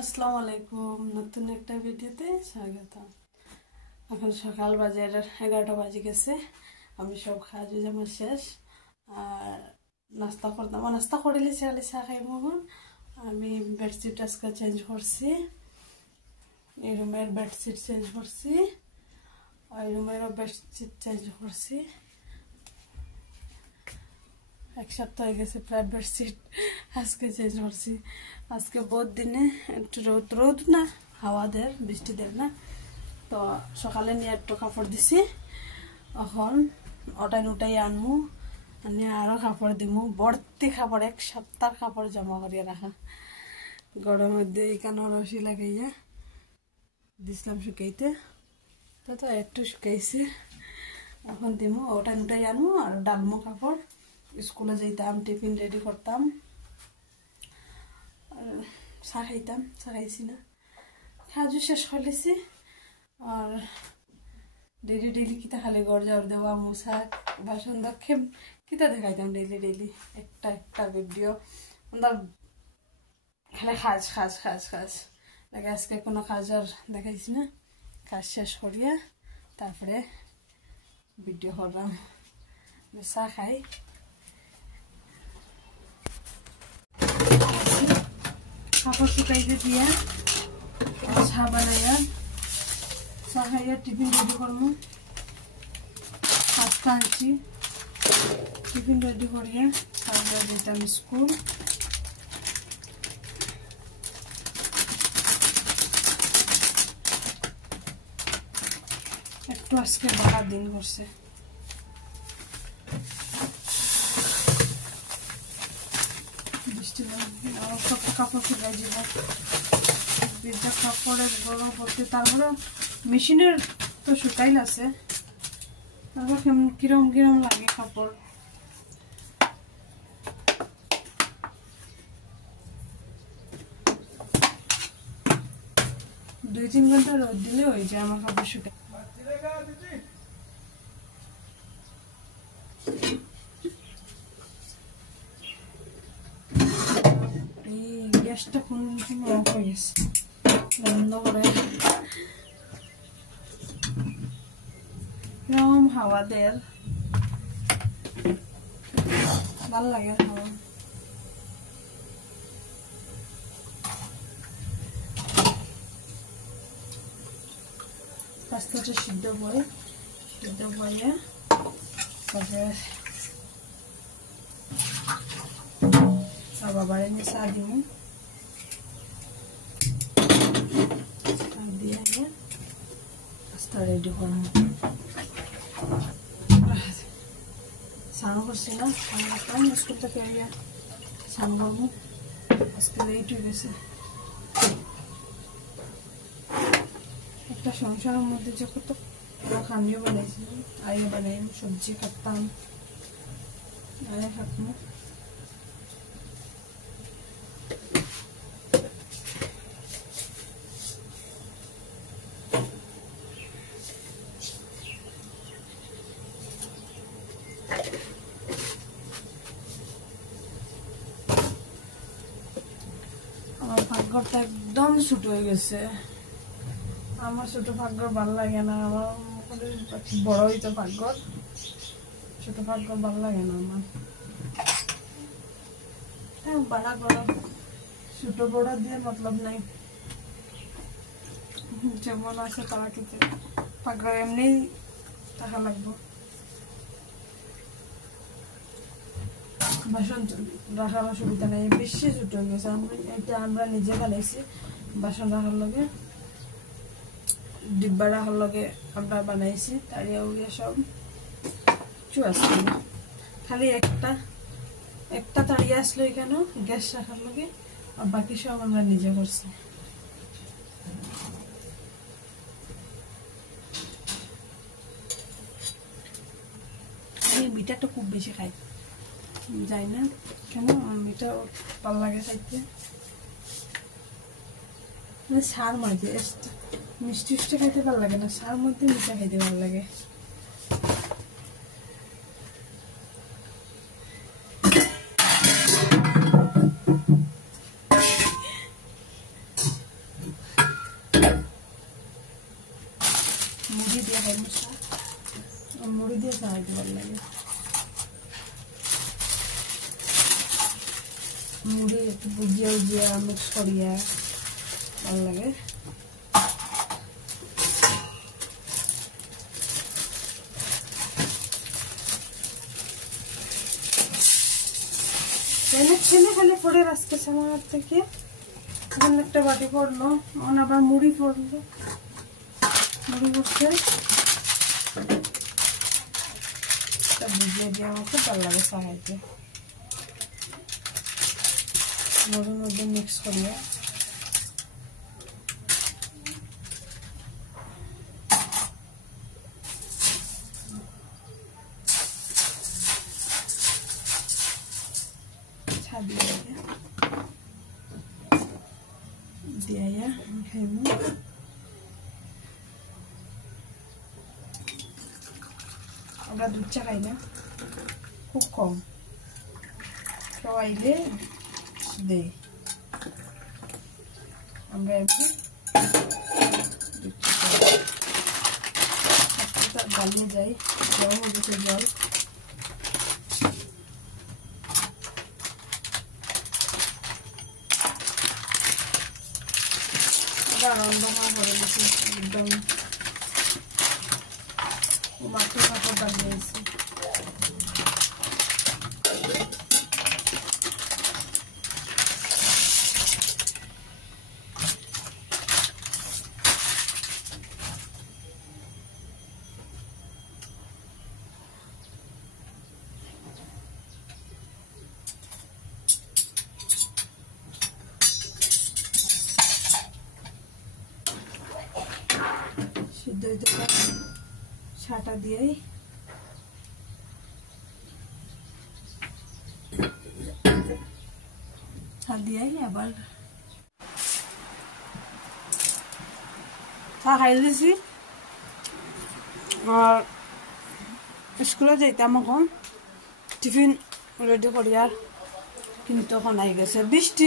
আসসালামু আলাইকুম, নতুন একটা ভিডিওতে স্বাগত। এখন সকাল বাজে 11টা বাজে গেছে। আমি সব খাওয়া জামা শেষ আর নাস্তা করিলে চালে চা খাই মন। আমি বেডশিট আজকে চেঞ্জ করছি, এই রুমের বেডশিট চেঞ্জ করছি, ওই রুমেরও বেডশিট চেঞ্জ করছি। এক সপ্তাহ হয়ে গেছে প্রায় বেডশিট আজকে চেঞ্জ করছি। আজকে বহুত দিনে একটু রোদ না, হাওয়া দের, বৃষ্টি দের না, তো সকালে নিয়ে একটু কাপড় দিছি। এখন ওটাই আনমু, নিয়ে আরও কাপড় দিমু, ভর্তি কাপড়, এক সপ্তাহ কাপড় জমা করিয়ে রাখা। গরমের মধ্যে এইখানে রসি লাগাইয়া দিছিলাম শুকাইতে, তো একটু শুকাইছি। এখন দিমু, ওটাই আনমু আর ডালমু কাপড়। স্কুলে যাইতাম, টিফিন রেডি করতাম আর চা খাইতাম, চা খাইছি না, খাজু শেষ করলেছি। আর ডেলি কিতা খালি ঘর যাওয়ার দেওয়া, মুসা, বাসন দক্ষেম কিতা দেখাইতাম ডেলি একটা ভিডিও। খালি খাজ লাগে। আজকে কোনো কাজ আর দেখাইছি না, কাজ শেষ করিয়া তারপরে ভিডিও করলাম। চা খাই, কাপড় শুকাইতে দিয়া চা বানাইয়া চা খাইয়া টিফিন রেডি করবো। পাস্তা আনছি, টিফিন রেডি করিয়া তারপরে যেতাম স্কুল। একটু আজকে বাহার দিন করছে, বৃষ্টি সব কাপড় শুকাই যাব, ভিজা কাপড়ের গরম করতে। তারপরে মেশিনের তো শুকাইল আছে, তারপর কিরম লাগে কাপড়। দুই তিন ঘন্টা রোদ দিলে হয়ে যায় আমার কাপড় শুকাই। গ্যাসটা কোন অফ হয়ে গেছে, বন্ধ করে। এরকম হাওয়া দের, ভাল লাগে হাওয়া। পাস্তাটা সিদ্ধ বয়ে তারপরে বাবার এনে চা দিব, দিয়ে পাস্তা রেডি করবো। স্নান করছি না, স্কুল থেকে স্নান করবো, আজকে লেট হয়ে গেছে। একটা সংসারের মধ্যে যে কত আমিও বানাইছিলাম, আইও বানাই, সবজি কাটতাম, আরে খাটমো। আমার ভাগ্যটা একদম ছোট হয়ে গেছে। আমার ছোট ভাগ্য ভাল লাগে না, আমার বড় হইতো ভাগ্য, ছোট ভাগ্য ভাল লাগে না আমার। বড় বড় ছোট বড় দিয়ে মতলব নাই, যেমন আছে তারা কিন্তু ভাগ্য এমনি টাকা লাগবো। বাসন রাখার অসুবিধা নেই, বেশি ছোট হয়ে গেছে। এটা আমরা নিজে বানাইছি, বাসন রাখার লগে ডিব্বা রাখার লগে আমরা বানাইছি। তারিয়া উড়িয়া সব আসলো, খালি একটা তাড়িয়ে আসলো এখানে গ্যাস রাখার লগে, আর বাকি সব আমরা নিজে করছি। মিঠাটা খুব বেশি খাই, যাই না কেন, মিঠা ভালো লাগে খাইতে। সার মাঝে মিষ্টি খাইতে ভালো লাগে না, সার মধ্যে মিঠা খাইতে ভালো লাগে। মুড়ি দিয়ে খাওয়াইতে ভালো লাগে মুড়ি একটু ভুজিয়া উজিয়া মিক্স করিয়া ভালো লাগে ছেলে খালি পড়ে আসতেছে আমার থেকে এখন একটা বাটি পড়লো এখন আবার মুড়ি পড়লো মুড়ি পড়ছে ভুজিয়া দিয়ে আমাকে ভালো লাগে খাওয়াইতে মুড়ির মধ্যে মিক্স করিয়া দিয়া খাইমু আমরা দুধ চা খাই না খুব কম খাওয়াইলে দেই আমরা এমনি দুধ চা গালিয়ে যাই গরম হয়ে জল রান্না করে দিয়েছি একদম মাছের কাপড় বানিয়েছি সিদ্ধ হইতে ছাটা দিয়েই আবার চা খাই দিয়েছি আর স্কুলে যাইতাম এখন টিফিন রেডি করি আর কিন্তু এখন আই গেছে বৃষ্টি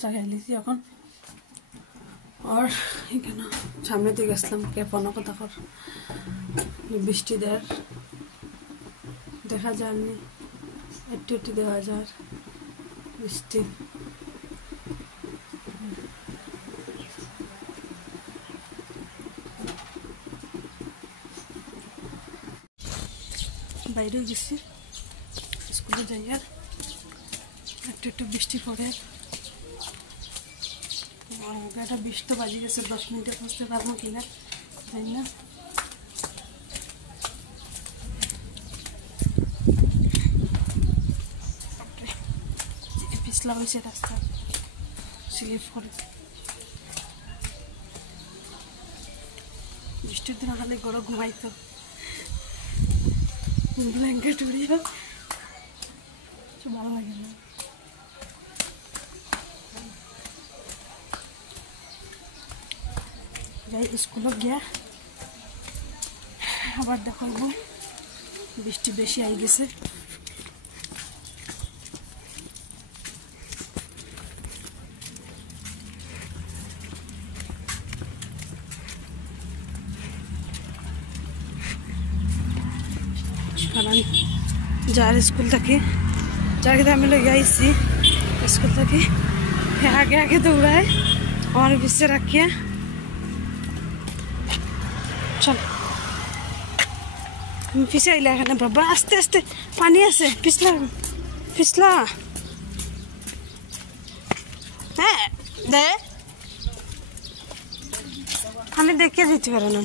চা খাই লিছি এখন আর এখানে সামনে দিয়ে গেছিলাম কেপনো কথা কর বৃষ্টি দেয় দেখা যায়নি একটু একটু দেখা যায় বৃষ্টি বাইরে গেছি স্কুলে যাই আর একটু একটু বৃষ্টি পড়ে একটা বৃষ্টি বাজি গেছে 10 মিনিটে পৌঁছতে পারবো কিনা জানি না পিছলা হয়েছে রাস্তা স্লিপ করে বৃষ্টির দিন খালি গরম ঘুমাইতো ব্ল্যাঙ্কেট উড়িয়ে ভালো লাগে না যাই স্কুলে গিয়া আবার দেখাবো বৃষ্টি বেশি আই গেছে কারণ যার স্কুল থেকে যাকে আমি লোক আইসি স্কুল থেকে আগে আগে দৌড়ায় আমার পিছিয়ে রাখিয়া চল পিছিয়ে আইলে এখানে বাবা আস্তে আস্তে পানি আছে পিছলা পিছলা হ্যাঁ দে আমি দেখিয়ে দিতে পারো না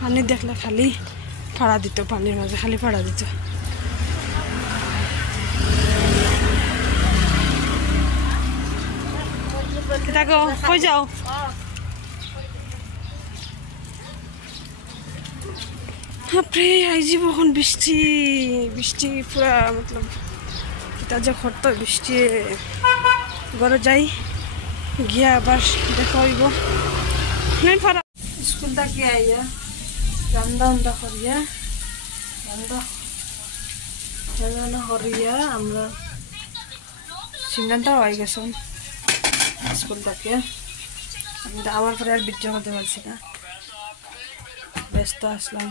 পানি দেখলে খালি ফাড়া দিত পানির মাঝে খালি ফাড়া দিত দেখো কই যাও বাপরে আইজি এখন বৃষ্টি বৃষ্টি পুরা মতলব কিতা যে করতো বৃষ্টি ঘরে যাই গিয়া আবার দেখা হইব স্কুল থেকে আইয়া রান্না করিয়া রান্না করিয়া আমরা সিমরানটাও আই গেছেন স্কুল থেকে আমি তো আবার পরে আর ভিডিও করতে পারছি না ব্যস্ত আসলাম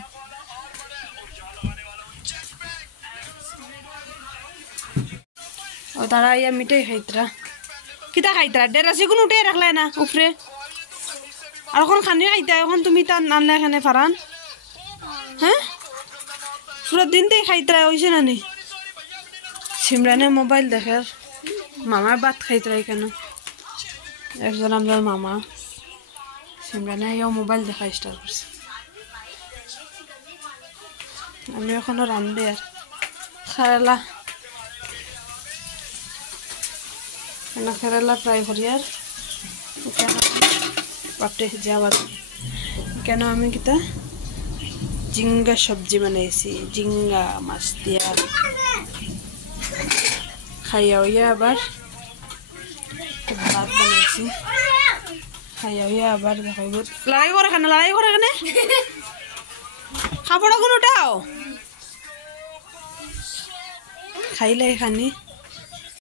ও তারা ইয়া মিঠাই খাইতরা কিতা খাইতরা ডেরাসি কোন উঠে রাখলাই না উপরে আর এখন খানি খাইতা এখন তুমি তা আনলে এখানে ফারান হ্যাঁ পুরো দিনতেই খাইতরা হইছে না নি সিমরানে মোবাইল দেখে মামার ভাত খাইতরা কেন একজন আমার মামা সিমরানে ইয়া মোবাইল দেখা স্টার্ট করছে আমি এখনো রান্ধি আর খারালা কেরালা ফ্রাই করি আর বাপরে যাওয়া কেন আমি কিতা জিঙ্গা সবজি বানাইছি জিঙ্গা মাছ দিয়া খাইয়া হইয়া আবার ভাত বানাইছি খাইয়া হইয়া আবার দেখাইব লড়াই করে কেন খাবড়া কোনোটাও খাইলে খানি